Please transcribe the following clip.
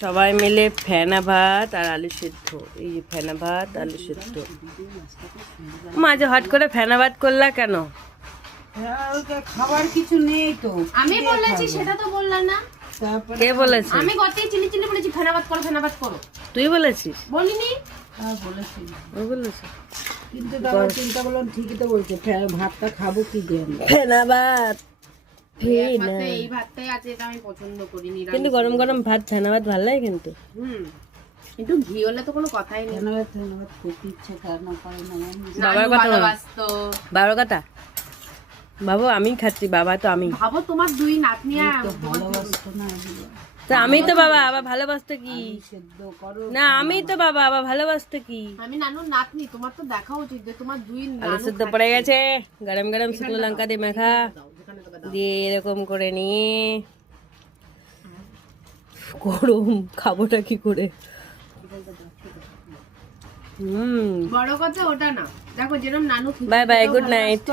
সবাই মিলে ফেনা ভাত আর আলু সেদ্ধ। এই যে ফেনা ভাত আলু সেদ্ধ। মাঝে হট করে ফেনা ভাত করলা কেন? খাবার কিছু নেই তো। আমি বলেছি সেটা তো বললা না। কে বলেছে? আমি গতই চিনি চিনি বলেছি ফেনা ভাত করো। তুই বলেছিস? বলিনি। বলেছি ও বলেছে। কিন্তু তারপর চিন্তা করলাম ঠিকই তো বলছে ভাতটা খাবো কি দিয়ে আমরা? ফেনা ভাত এই ভাতটাই আছে, এটা আমি পছন্দ করিনি। কিন্তু গরম গরম ভাত ফেনা ভাত ভালো লাগে কিন্তু। কিন্তু ঘি হলে তো কোনো কথাই নেই। ধন্যবাদ করতে ইচ্ছে কার না পারে না বাবার কথা ভালোবাসতো। বাবার কথা বাবু আমি খাচ্ছি, বাবা তো আমি। ভাবো তোমার দুই নাতনি ভালোবাসতো না। তা আমি তো বাবা আবার ভালোবাসতে কি? সেদ্ধ করো না আমি তো বাবা আবার ভালোবাসতে কি? আমি নানুর নাতনি, তোমার তো দেখা উচিত যে তোমার দুই আলু সেদ্ধ পড়ে গেছে, গরম গরম শুকনো লঙ্কা দিয়ে মাখা দিয়ে এরকম করে নিয়ে গরম খাবোটা কি করে? বড় কথা ওটা না, দেখো যেরকম নানু বাই বাই, গুড নাইট।